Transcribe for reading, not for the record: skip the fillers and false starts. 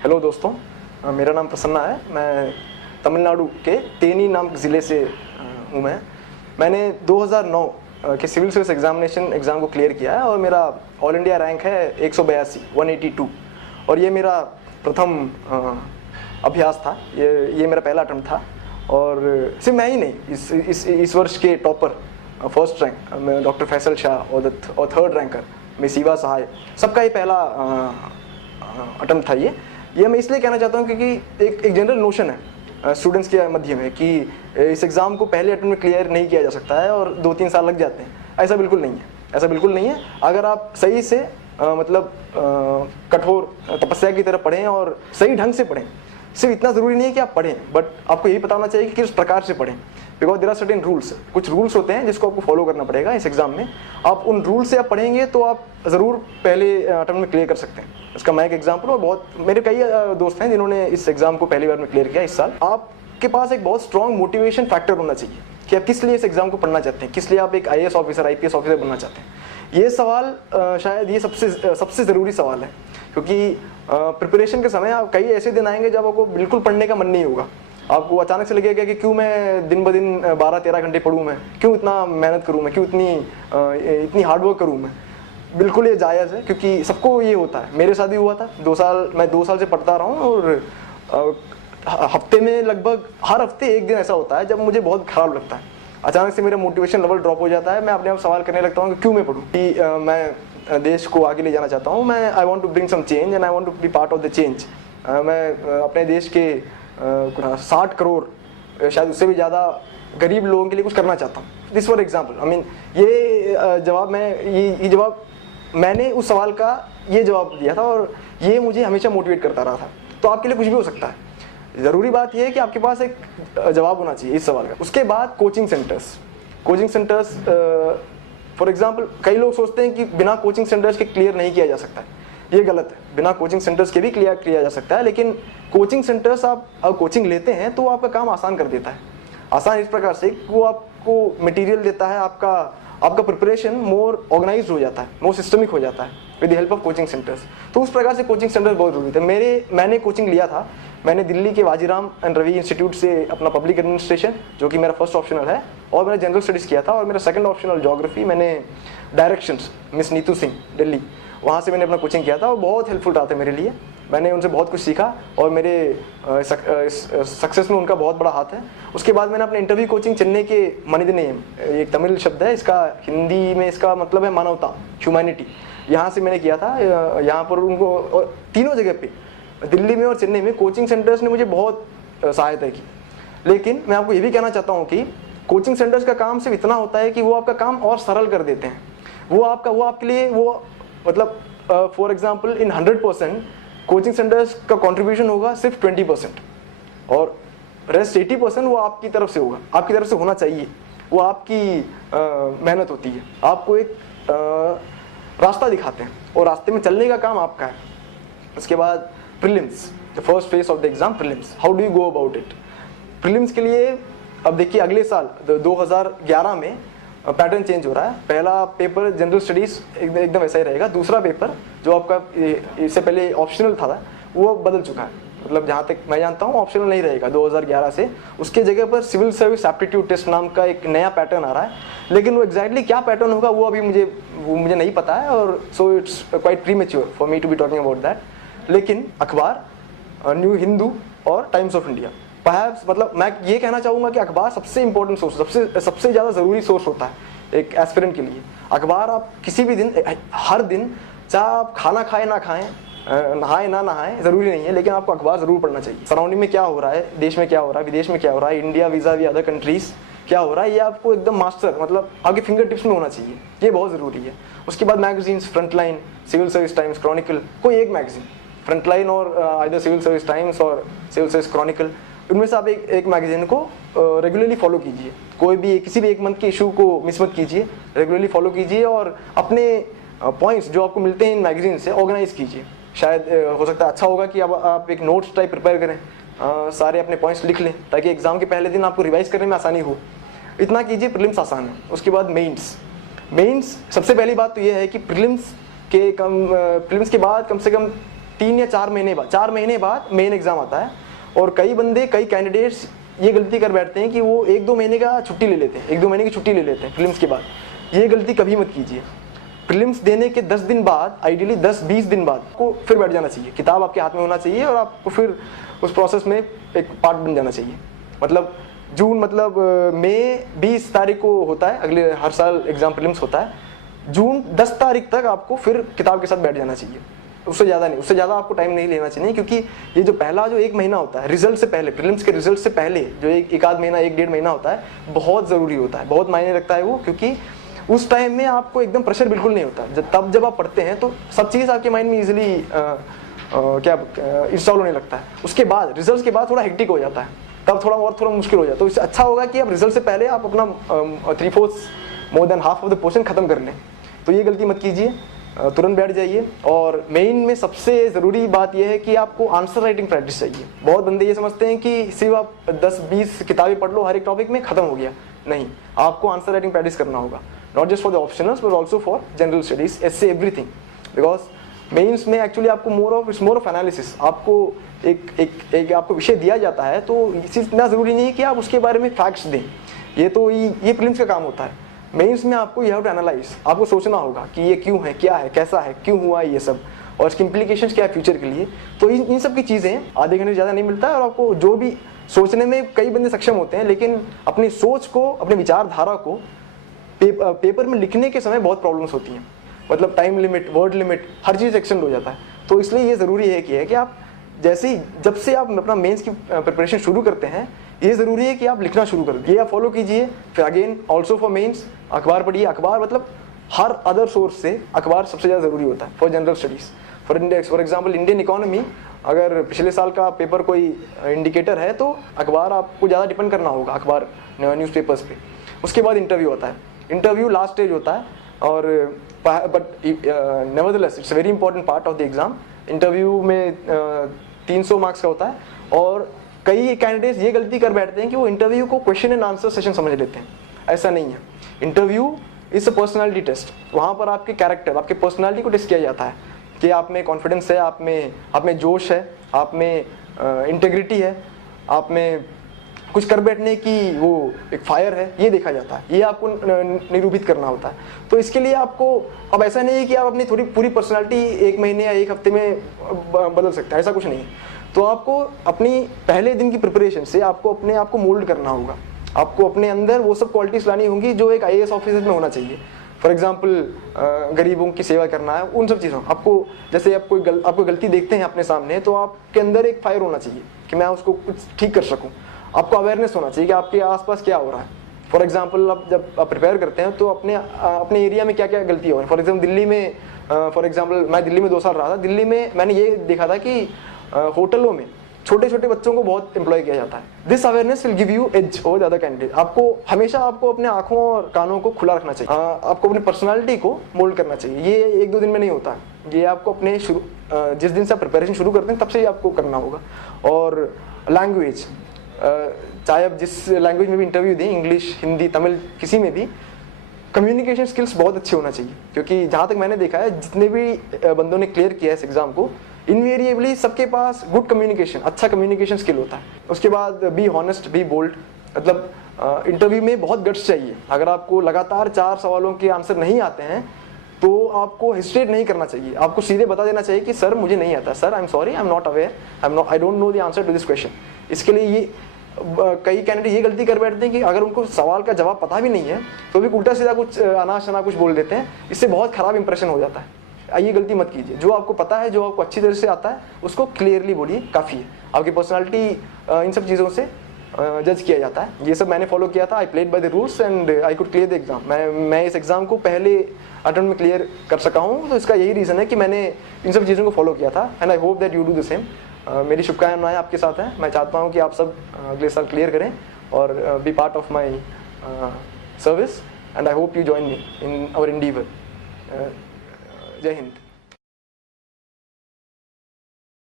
Hello दोस्तों, मेरा नाम प्रसन्ना है। मैं तमिलनाडु के तेनी नामक ज़िले से हूँ। मैंने 2009 के सिविल सर्विस एग्ज़ाम को क्लियर किया है और मेरा ऑल इंडिया रैंक है 182 और ये मेरा प्रथम अभ्यास था। ये मेरा पहला अटेम्प्ट था और सिर्फ मैं ही नहीं, इस वर्ष के topper first rank doctor Faisal Shah और थर्ड रैंकर मिस ईवा सहाय, सबका ये पहला अटेम्प्ट था। ये मैं इसलिए कहना चाहता हूँ क्योंकि एक जनरल नोशन है स्टूडेंट्स के मध्य में कि इस एग्ज़ाम को पहले अटेम्प्ट में क्लियर नहीं किया जा सकता है और 2-3 साल लग जाते हैं। ऐसा बिल्कुल नहीं है। अगर आप सही से कठोर तपस्या की तरह पढ़ें और सही ढंग से पढ़ें, सिर्फ इतना ज़रूरी नहीं है कि आप पढ़ें, बट आपको यही पता होना चाहिए कि किस प्रकार से पढ़ें। Because there are certain rules, कुछ रूल्स होते हैं जिसको आपको फॉलो करना पड़ेगा इस एग्ज़ाम में। आप उन रूल से आप पढ़ेंगे तो आप ज़रूर पहले अटेम्प्ट में क्लियर कर सकते हैं। इसका मैं एक एग्जाम्पल, और बहुत मेरे कई दोस्त हैं जिन्होंने इस एग्ज़ाम को पहली बार में क्लियर किया इस साल। आपके पास एक बहुत स्ट्रॉन्ग मोटिवेशन फैक्टर होना चाहिए कि आप किस लिए इस एग्ज़ाम को पढ़ना चाहते हैं, किस लिए आप एक IAS ऑफिसर, IPS ऑफिसर बनना चाहते हैं। ये सवाल शायद ये सबसे ज़रूरी सवाल है, क्योंकि प्रिपरेशन के समय आप कई ऐसे दिन आएंगे जब आपको बिल्कुल पढ़ने का मन नहीं होगा। आपको अचानक से लगेगा कि क्यों मैं दिन ब दिन 12-13 घंटे पढूं, मैं क्यों इतना मेहनत करूं, मैं क्यों इतनी हार्डवर्क करूं। मैं बिल्कुल ये जायज़ है, क्योंकि सबको ये होता है। मेरे साथ भी हुआ था। मैं 2 साल से पढ़ता रहा हूँ और हफ्ते में लगभग हर हफ्ते एक दिन ऐसा होता है जब मुझे बहुत ख़राब लगता है। अचानक से मेरा मोटिवेशन लेवल ड्रॉप हो जाता है। मैं अपने आप सवाल करने लगता हूँ कि क्यों मैं पढूं, कि मैं देश को आगे ले जाना चाहता हूँ। मैं I want to bring some change and I want to be part of the change. मैं अपने देश के 60 करोड़ शायद उससे भी ज़्यादा गरीब लोगों के लिए कुछ करना चाहता हूँ। This for example. I mean ये जवाब मैंने उस सवाल का ये जवाब दिया था और ये मुझे हमेशा मोटिवेट करता रहा था। तो आपके लिए कुछ भी हो सकता है। ज़रूरी बात यह है कि आपके पास एक जवाब होना चाहिए इस सवाल का। उसके बाद कोचिंग सेंटर्स फॉर एग्जाम्पल, कई लोग सोचते हैं कि बिना कोचिंग सेंटर्स के क्लियर नहीं किया जा सकता है। ये गलत है। बिना कोचिंग सेंटर्स के भी क्लियर किया जा सकता है, लेकिन कोचिंग सेंटर्स आप कोचिंग लेते हैं तो वो आपका काम आसान कर देता है। आसान इस प्रकार से कि वो आपको मटेरियल देता है, आपका प्रिपरेशन मोर ऑर्गेनाइज्ड हो जाता है, मोर सिस्टमिक हो जाता है with the help of coaching centres. तो उस प्रकार से कोचिंग सेंटर्स बहुत जरूरी थे। मैंने कोचिंग लिया था। मैंने दिल्ली के वाजीराम एंड रवि इंस्टीट्यूट से अपना पब्लिक एडमिनिस्ट्रेशन, जो कि मेरा फर्स्ट ऑप्शनल है, और मैंने जनरल स्टडीज़ किया था, और मेरा सेकंड ऑप्शनल ज्योग्राफी मैंने डायरेक्शंस मिस नीतू सिंह दिल्ली, वहाँ से मैंने अपना कोचिंग किया था और बहुत हेल्पफुल रहा था मेरे लिए। मैंने उनसे बहुत कुछ सीखा और मेरे सक्सेस में उनका बहुत बड़ा हाथ है। उसके बाद मैंने अपने इंटरव्यू कोचिंग चेन्नई के मनिधनेयम, एक तमिल शब्द है, इसका हिंदी में इसका मतलब है मानवता, ह्यूमैनिटी, यहाँ से मैंने किया था। यहाँ पर उनको, और तीनों जगह पे, दिल्ली में और चेन्नई में, कोचिंग सेंटर्स ने मुझे बहुत सहायता की। लेकिन मैं आपको ये भी कहना चाहता हूँ कि कोचिंग सेंटर्स का काम सिर्फ इतना होता है कि वो आपका काम और सरल कर देते हैं। वो आपके लिए मतलब for example in 100% coaching centres का कंट्रीब्यूशन होगा सिर्फ 20%, और रेस्ट 80% वो आपकी तरफ से होगा, आपकी तरफ से होना चाहिए। वो आपकी मेहनत होती है। आपको एक रास्ता दिखाते हैं और रास्ते में चलने का काम आपका है। उसके बाद prelims, the first phase of the exam, prelims. How do you go about it? Prelims के लिए अब देखिए, अगले साल 2011 में पैटर्न चेंज हो रहा है। पहला पेपर जनरल स्टडीज़ एकदम वैसा ही रहेगा। दूसरा पेपर जो आपका इससे पहले ऑप्शनल था वो बदल चुका है। मतलब जहाँ तक मैं जानता हूँ ऑप्शनल नहीं रहेगा 2011 से। उसके जगह पर सिविल सर्विस एप्टीट्यूड टेस्ट नाम का एक नया पैटर्न आ रहा है, लेकिन वो एग्जैक्टली क्या पैटर्न होगा वो अभी मुझे नहीं पता है, और so it's quite premature for me to be talking about that. लेकिन अखबार, न्यू हिंदू और टाइम्स ऑफ इंडिया, परहैप्स, मतलब मैं ये कहना चाहूँगा कि अखबार सबसे इंपॉर्टेंट सोर्स, सबसे ज़्यादा ज़रूरी सोर्स होता है एक एस्पिरेंट के लिए। अखबार आप किसी भी दिन, हर दिन, चाहे आप खाना खाएं ना खाएं, नहाएं ना नहाएं, ज़रूरी नहीं है, लेकिन आपको अखबार ज़रूर पढ़ना चाहिए। सराउंडिंग में क्या हो रहा है, देश में क्या हो रहा है, विदेश में क्या हो रहा है, India vis-a-vis other countries क्या हो रहा है, ये आपको एकदम मास्टर, मतलब आपके फिंगर टिप्स में होना चाहिए। ये बहुत ज़रूरी है। उसके बाद magazines, Frontline, Civil Service Times, Chronicle, कोई एक मैगजीन, फ्रंटलाइन और आइदर सिविल सर्विस टाइम्स और सिविल सर्विस क्रॉनिकल, उनमें से आप एक मैगजीन को रेगुलरली फॉलो कीजिए। कोई भी किसी भी एक मंथ के इशू को मिस मत कीजिए, रेगुलरली फॉलो कीजिए और अपने पॉइंट्स जो आपको मिलते हैं इन मैगजीन से ऑर्गेनाइज कीजिए। शायद हो सकता है अच्छा होगा कि अब आप एक नोट्स टाइप प्रिपेयर करें, सारे अपने पॉइंट्स लिख लें, ताकि एग्जाम के पहले दिन आपको रिवाइज करने में आसानी हो। इतना कीजिए। प्रीलिम्स आसान है। उसके बाद मेंस सबसे पहली बात तो ये है कि प्रीलिम्स के बाद कम से कम 3 या 4 महीने बाद मेन एग्जाम आता है। और कई कैंडिडेट्स ये गलती कर बैठते हैं कि वो 1-2 महीने का छुट्टी ले लेते हैं, 1-2 महीने की छुट्टी ले लेते हैं प्रीलिम्स के बाद। ये गलती कभी मत कीजिए। प्रीलिम्स देने के 10 दिन बाद, आइडियली 10-20 दिन बाद को फिर बैठ जाना चाहिए, किताब आपके हाथ में होना चाहिए और आपको फिर उस प्रोसेस में एक पार्ट बन जाना चाहिए। मतलब मई 20 तारीख को होता है, अगले हर साल एग्जाम प्रीलिम्स होता है, जून 10 तारीख तक आपको फिर किताब के साथ बैठ जाना चाहिए, उससे ज़्यादा नहीं, उससे ज़्यादा आपको टाइम नहीं लेना चाहिए। क्योंकि ये जो पहला 1 महीना होता है रिजल्ट से पहले, प्रीलिम्स के रिजल्ट से पहले जो एक आध महीना, 1-1.5 महीना होता है, बहुत ज़रूरी होता है, बहुत मायने रखता है वो। क्योंकि उस टाइम में आपको एकदम प्रेशर बिल्कुल नहीं होता। जब आप पढ़ते हैं तो सब चीज़ आपके माइंड में ईजिली इंस्टॉल होने लगता है। उसके बाद रिजल्ट के बाद थोड़ा हेक्टिक हो जाता है, तब थोड़ा मुश्किल हो जाता है। तो इससे अच्छा होगा कि आप रिजल्ट से पहले आप अपना 3/4 more than half of the portion खत्म कर लें। तो ये गलती मत कीजिए, तुरंत बैठ जाइए। और मेन में सबसे ज़रूरी बात यह है कि आपको आंसर राइटिंग प्रैक्टिस चाहिए। बहुत बंदे ये समझते हैं कि सिर्फ आप 10-20 किताबें पढ़ लो हर एक टॉपिक में, खत्म हो गया। नहीं, आपको आंसर राइटिंग प्रैक्टिस करना होगा, not just for the optionals but also for general studies, essay everything. Because mains में एक्चुअली आपको मोर ऑफ एनालिसिस, आपको एक आपको विषय दिया जाता है, तो इतना ज़रूरी नहीं है कि आप उसके बारे में फैक्ट्स दें। ये प्रीलिम्स का काम होता है। मेंस में आपको यू हैव टू एनालाइज, आपको सोचना होगा कि ये क्यों है, क्या है, कैसा है, क्यों हुआ ये सब, और इसकी इम्प्लीकेशंस क्या है फ्यूचर के लिए। तो इन सब की चीज़ें आधे घंटे से ज़्यादा नहीं मिलता है। और आपको जो भी सोचने में कई बंदे सक्षम होते हैं, लेकिन अपनी सोच को, अपने विचारधारा को पेपर में लिखने के समय बहुत प्रॉब्लम्स होती हैं। मतलब टाइम लिमिट, वर्ड लिमिट, हर चीज़ एक्सटेंड हो जाता है। तो इसलिए ये ज़रूरी है कि आप जब से आप अपना मेंस की प्रिपरेशन शुरू करते हैं, ये ज़रूरी है कि आप लिखना शुरू कर दें। ये आप फॉलो कीजिए। फिर अगेन ऑल्सो फॉर मेंस अखबार पढ़िए। अखबार मतलब हर अदर सोर्स से अखबार सबसे ज़्यादा ज़रूरी होता है for general studies. For example Indian economy, अगर पिछले साल का पेपर कोई इंडिकेटर है तो अखबार आपको ज़्यादा डिपेंड करना होगा, अखबार न्यूज़पेपर्स पे। उसके बाद इंटरव्यू आता है। इंटरव्यू लास्ट स्टेज होता है, और but nevertheless it's very important part of the exam. Interview में 300 मार्क्स का होता है, और कई कैंडिडेट्स ये गलती कर बैठते हैं कि वो इंटरव्यू को क्वेश्चन एंड आंसर सेशन समझ लेते हैं। ऐसा नहीं है। Interview is a personality test. वहाँ पर आपके कैरेक्टर, आपके पर्सनालिटी को टेस्ट किया जाता है कि आप में कॉन्फिडेंस है, आप में जोश है, आप में इंटेग्रिटी है, आप में कुछ कर बैठने की वो एक फायर है, ये देखा जाता है। ये आपको निरूपित करना होता है। तो इसके लिए आपको अब ऐसा नहीं है कि आप अपनी पूरी पर्सनालिटी 1 महीने या 1 हफ्ते में बदल सकते हैं, ऐसा कुछ नहीं है। तो आपको अपनी पहले दिन की प्रिपरेशन से आपको अपने आप को मोल्ड करना होगा। आपको अपने अंदर वो सब क्वालिटीज़ लानी होंगी जो एक IAS ऑफिसर में होना चाहिए। फॉर एग्जाम्पल गरीबों की सेवा करना है, उन सब चीज़ों आपको, जैसे आप आपको गलती देखते हैं अपने सामने, तो आपके अंदर एक फायर होना चाहिए कि मैं उसको कुछ ठीक कर सकूँ। आपको अवेयरनेस होना चाहिए कि आपके आसपास क्या हो रहा है। फॉर एग्जाम्पल आप जब आप प्रिपेयर करते हैं तो अपने एरिया में क्या क्या गलती हो रही है। फॉर एग्जाम्पल दिल्ली में, मैं दिल्ली में 2 साल रहा था। दिल्ली में मैंने ये देखा था कि होटलों में छोटे बच्चों को बहुत एम्प्लॉय किया जाता है। This awareness will give you edge over the other candidate. आपको हमेशा अपने आंखों और कानों को खुला रखना चाहिए। आपको अपनी पर्सनालिटी को मोल्ड करना चाहिए। ये 1-2 दिन में नहीं होता। ये आपको अपने जिस दिन से आप प्रिपरेशन शुरू करते हैं तब से ही आपको करना होगा। और लैंग्वेज, चाहे आप जिस लैंग्वेज में भी इंटरव्यू दें, इंग्लिश, हिंदी, तमिल, किसी में भी कम्युनिकेशन स्किल्स बहुत अच्छे होना चाहिए। क्योंकि जहाँ तक मैंने देखा है, जितने भी बंदों ने क्लियर किया है इस एग्जाम को, इनवेरिएबली सबके पास गुड कम्युनिकेशन, अच्छा कम्युनिकेशन स्किल होता है। उसके बाद बी हॉनेस्ट, बी बोल्ड। मतलब इंटरव्यू में बहुत गट्स चाहिए। अगर आपको लगातार 4 सवालों के आंसर नहीं आते हैं तो आपको हेजिटेट नहीं करना चाहिए। आपको सीधे बता देना चाहिए कि सर मुझे नहीं आता, sir I am sorry, I am not aware, I don't know the answer to this question. इसके लिए ये कई कैंडिडेट ये गलती कर बैठते हैं कि अगर उनको सवाल का जवाब पता भी नहीं है तो भी उल्टा सीधा कुछ अनाशना कुछ बोल देते हैं। इससे बहुत खराब इंप्रेशन हो जाता है। ये गलती मत कीजिए। जो आपको पता है, जो आपको अच्छी तरह से आता है, उसको क्लियरली बोलिए, काफ़ी है। आपकी पर्सनालिटी इन सब चीज़ों से जज किया जाता है। ये सब मैंने फॉलो किया था। I played by the rules and I could clear the exam. मैं इस एग्जाम को पहले अटेम्प्ट में क्लियर कर सका हूँ। तो इसका यही रीज़न है कि मैंने इन सब चीज़ों को फॉलो किया था। And I hope that you do the same. मेरी शुभकामनाएं आपके साथ हैं। मैं चाहता हूँ कि आप सब अगले साल क्लियर करें और be part of my service, and I hope you join me in our endeavour. जय हिंद।